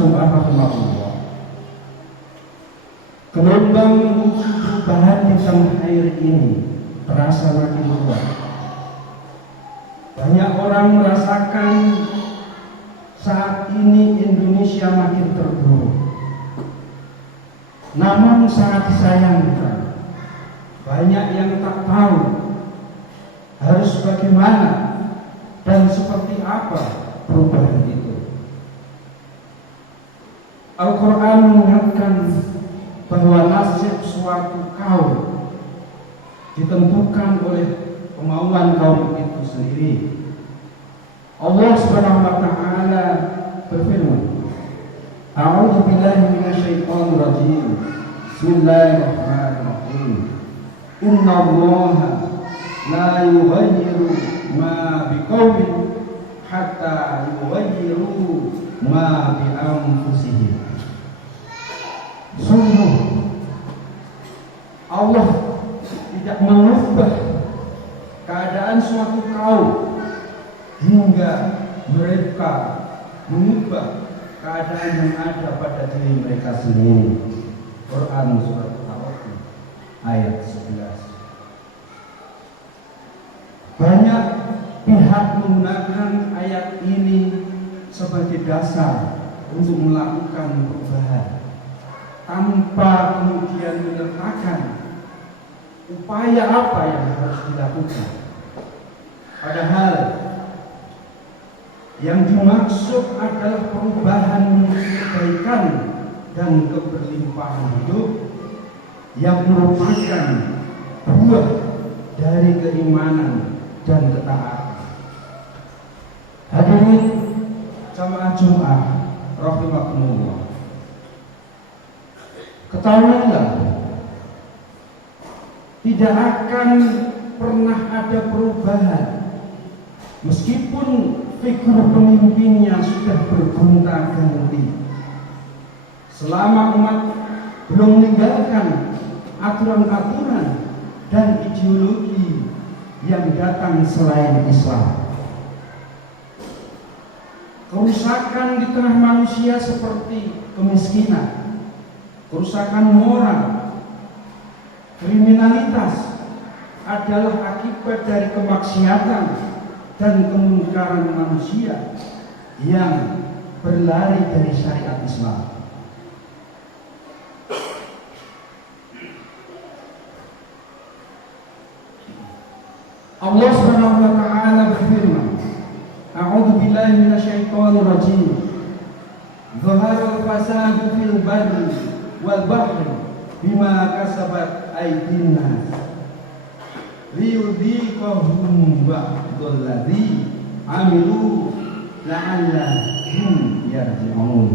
Jum'ah rahimahullah, gelombang perubahan di tanah air ini terasa makin kuat. Banyak orang merasakan saat ini Indonesia makin terburuk. Namun sangat disayangkan, banyak yang tak tahu harus bagaimana dan seperti apa perubahan itu. Al-Quran mengingatkan bahwa nasib suatu kaum ditentukan oleh kemauan kaum itu sendiri. Allah Subhanahu wa taala berfirman, A'udzu billahi minasyaitonir rajim. Bismillahirrahmanirrahim. Innallaha la yughayyiru ma biqaumin hatta yughayyiru ma bi anfusihim. Sungguh Allah tidak mengubah keadaan suatu kaum hingga mereka mengubah keadaan yang ada pada diri mereka sendiri. Quran surat Al-A'raf ayat 11. Banyak pihak menggunakan ayat ini sebagai dasar untuk melakukan perubahan tanpa kemudian menyertakan upaya apa yang harus dilakukan. Padahal yang dimaksud adalah perubahan menuju kebaikan dan keberlimpahan hidup yang merupakan buah dari keimanan dan ketaatan. Hadirin jamaah Jum'ah rahimakumullah, ketahuilah tidak akan pernah ada perubahan meskipun figur pemimpinnya sudah bergonta-ganti. Selama umat belum meninggalkan aturan-aturan dan ideologi yang datang selain Islam. Kerusakan di tengah manusia seperti kemiskinan, kerusakan moral, kriminalitas adalah akibat dari kemaksiatan dan kemungkaran manusia yang berlari dari syariat Islam. Allah Subhanahu wa taala berfirman, A'udzu billahi minasyaitonir rajim. Zaharal fasadu fil barri wal bahri bima kasabat aydin nas liyudhiqahum ba'dal ladzi amilu la'allahum yarji'un.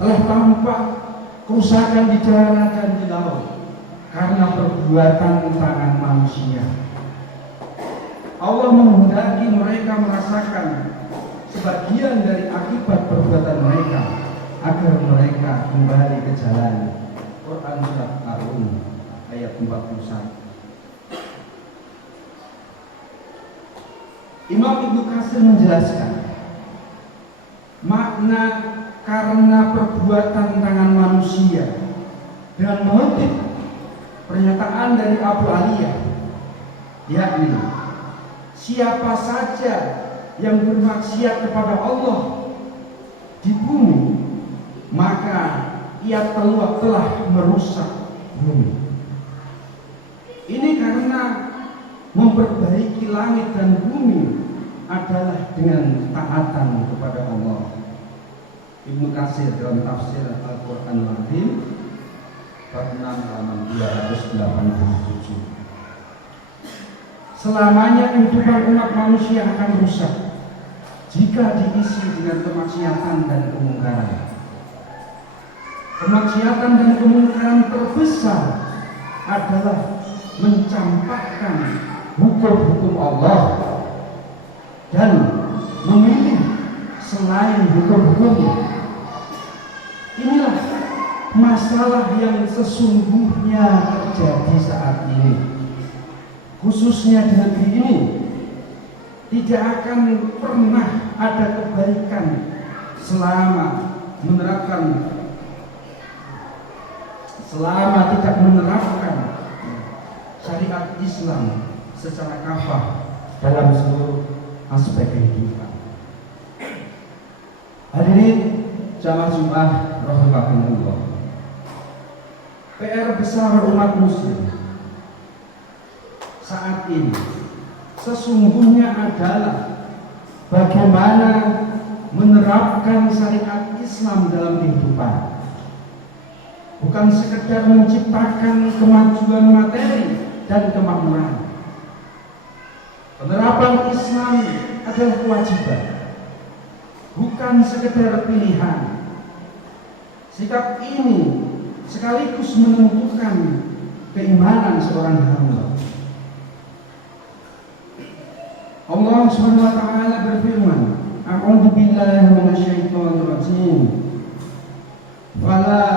Telah tampak kerusakan di darat dan di laut karena perbuatan tangan manusia. Allah menghendaki mereka merasakan sebagian dari akibat perbuatan mereka agar mereka kembali ke jalan. Quran surat Ar-Rum ayat 41. Imam Ibnu Katsir menjelaskan makna karena perbuatan tangan manusia dan motif pernyataan dari Abu Aliyah, yakni siapa saja yang bermaksiat kepada Allah di bumi, maka ia telah merusak bumi. Ini karena memperbaiki langit dan bumi adalah dengan taatan kepada Allah. Ibnu Katsir dalam tafsir Al-Quran Al-Azim bab 6 halaman 287. Selamanya kehidupan umat manusia akan rusak jika diisi dengan kemaksiatan dan kemungkaran. Kemaksiatan dan kemungkaran terbesar adalah mencampakkan hukum-hukum Allah dan memilih selain hukum-hukumnya. Inilah masalah yang sesungguhnya terjadi saat ini, khususnya di negeri ini. Tidak akan pernah ada kebaikan selama tidak menerapkan syariat Islam secara kafah dalam seluruh aspek kehidupan. Hadirin jamaah Jumat rahimakumullah. PR besar umat muslim saat ini sesungguhnya adalah bagaimana menerapkan syariat Islam dalam kehidupan. Bukan sekedar menciptakan kemajuan materi dan kemakmuran. Penerapan Islam adalah kewajiban, bukan sekedar pilihan. Sikap ini sekaligus menentukan keimanan seorang hamba. Allah Subhanahu wa taala berfirman, "A'udzu billahi minasyaitonir rajim. Fala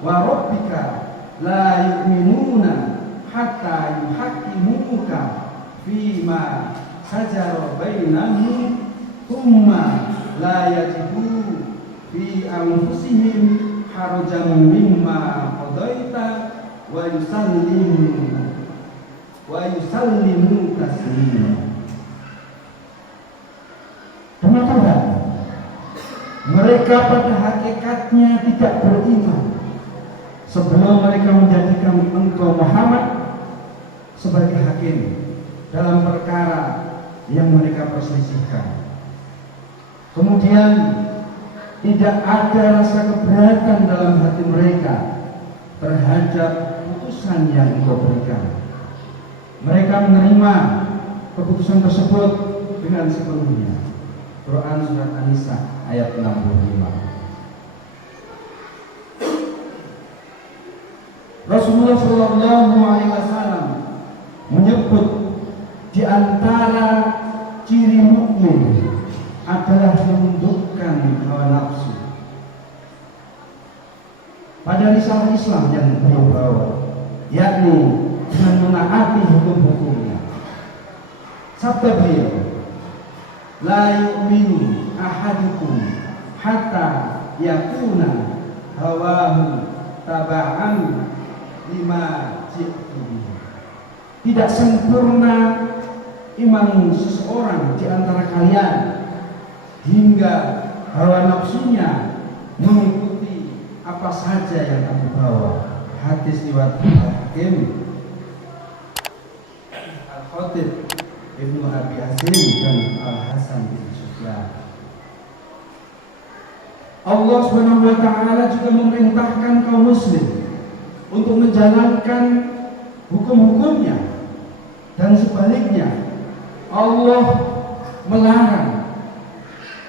wa rabbika la yu'minuna hatta yuhaqqimuka fima shajara bainahum thumma la yajidu fi anfusihim harajan mimma qadaita wa yusallimu taslima." Demi Tuhan, mereka pada hakikatnya tidak beriman sebelum mereka menjadikan engkau Muhammad sebagai hakim dalam perkara yang mereka perselisihkan. Kemudian tidak ada rasa keberatan dalam hati mereka terhadap putusan yang engkau berikan. Mereka menerima keputusan tersebut dengan sepenuhnya. Quran surat An-Nisa ayat 65. Rasulullah Shallallahu Alaihi Wasallam menyebut di antara ciri mukmin adalah menundukkan hawa nafsu. Pada risalah Islam yang beliau bawa, yakni dengan menaati hukum-hukumnya. Sabda beliau, "La yu'minu ahadukum hatta yakuna hawahu taba'an lima ji'tu." Tidak sempurna iman seseorang di antara kalian hingga hawa nafsunya mengikuti apa saja yang kamu bawa. Hadis riwayat Hakim, Al-Khatib, Ibnu Abi Hasim dan Al-Hasan bin Sufyan. Allah Subhanahu wa taala juga memerintahkan kaum muslim untuk menjalankan hukum-hukumnya, dan sebaliknya Allah melarang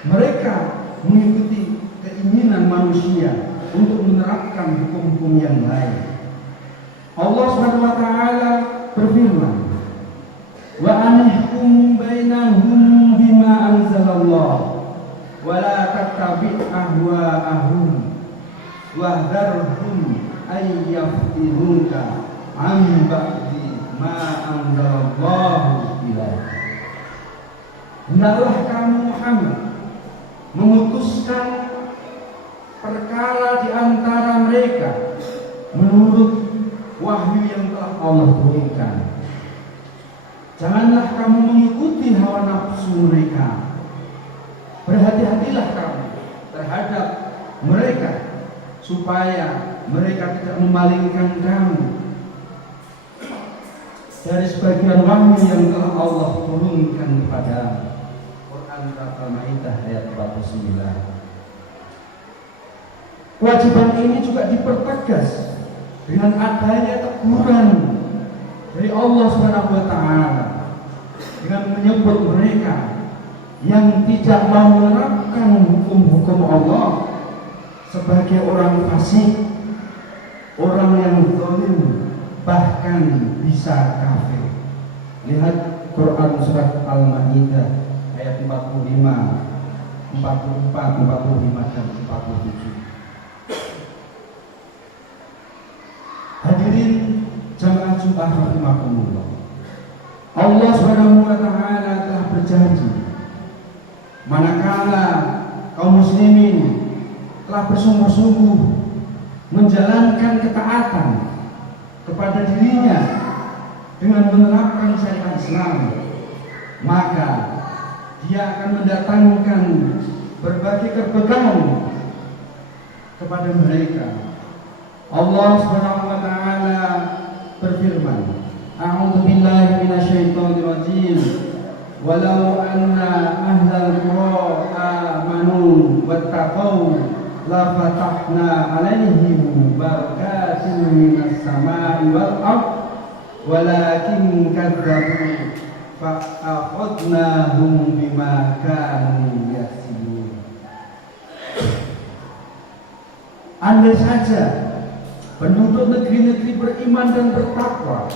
mereka mengikuti keinginan manusia untuk menerapkan hukum-hukum yang lain. Allah Subhanahu wa taala berfirman, "Wa anihkum bainahum bima anzalallah wa la tattabi' ahwa'ahum wa dzarhum ay yaftinuka an ba'di ma anzalallahu ilaik." Hendaklah kamu Muhammad memutuskan perkara di antara mereka menurut wahyu yang telah Allah turunkan. Janganlah kamu mengikuti hawa nafsu mereka. Berhati-hatilah kamu terhadap mereka supaya mereka tidak memalingkan kamu dari sebagian wahyu yang telah Allah turunkan kepadamu. Quran surat Al-Maidah ayat 49. Kewajiban ini juga dipertegas dengan adanya teguran dari Allah Subhanahu wa taala dengan menyebut mereka yang tidak mau menerapkan hukum-hukum Allah sebagai orang fasik, orang yang zalim, bahkan bisa kafir. Lihat Quran surat Al-Maidah ayat 45, 44, 45 dan 47. Hadirin jamaah Jumat rahimakumullah. Allah Subhanahu wa taala telah berjanji, manakala kaum muslimin telah bersungguh-sungguh menjalankan ketaatan kepada dirinya dengan menerapkan syariat Islam, maka dia akan mendatangkan berbagai keberkahan kepada mereka. Allah Subhanahu wa taala berfirman, A'udzu billahi minasyaitonir rajim. Walau anna ahlal qura amanu wattaqau la fatahna 'alaihim barakatin minas samai wal ard walakin kadzabu fa akhadnahum bima kanu yaksibun. Andai saja penduduk negeri-negeri beriman dan bertakwa,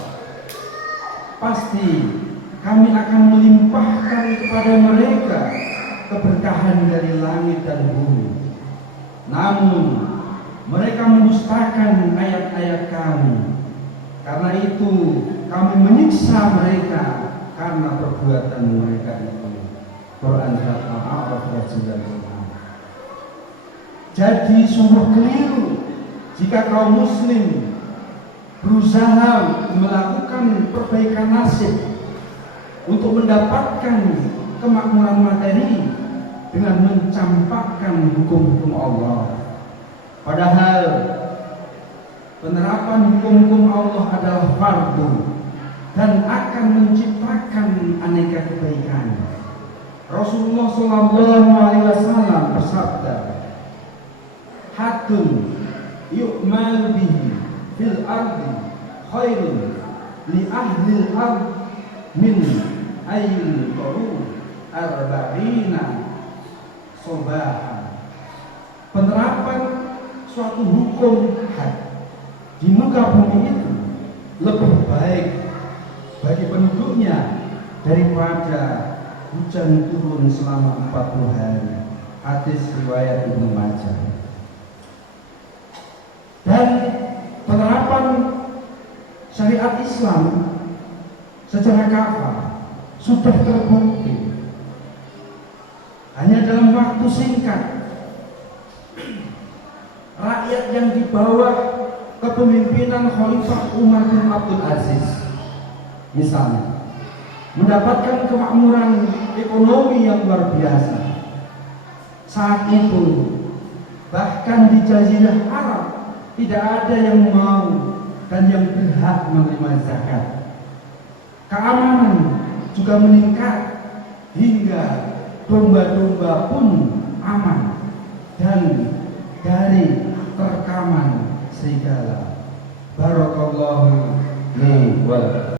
pasti kami akan melimpahkan kepada mereka keberkahan dari langit dan bumi. Namun mereka mendustakan ayat-ayat kami. Karena itu kami menyiksa mereka karena perbuatan mereka itu. Quran surat Al-A'raf ayat 96. Jadi sungguh keliru jika kaum muslim berusaha melakukan perbaikan nasib untuk mendapatkan kemakmuran materi dengan mencampakkan hukum-hukum Allah. Padahal penerapan hukum-hukum Allah adalah fardu dan akan menciptakan aneka kebaikan. Rasulullah SAW bersabda, "Hatun yu'mal bihi fil ardi khairun li ahli al-ard min ayil qurun arba'ina sobahan." Penerapan suatu hukum had di muka bumi itu lebih baik bagi penduduknya daripada hujan turun selama 40 hari. Hadis riwayat Ibnu Majah. Dan penerapan syariat Islam secara kafah sudah terbukti. Hanya dalam waktu singkat, rakyat yang di bawah kepemimpinan Khalifah Umar bin Abdul Aziz misalnya mendapatkan kemakmuran ekonomi yang luar biasa. Saat itu bahkan di Jazirah Arab tidak ada yang mau dan yang berhak menerima zakat. Keamanan juga meningkat hingga domba-domba pun aman dan dari terkaman serigala. Barakallahu li wa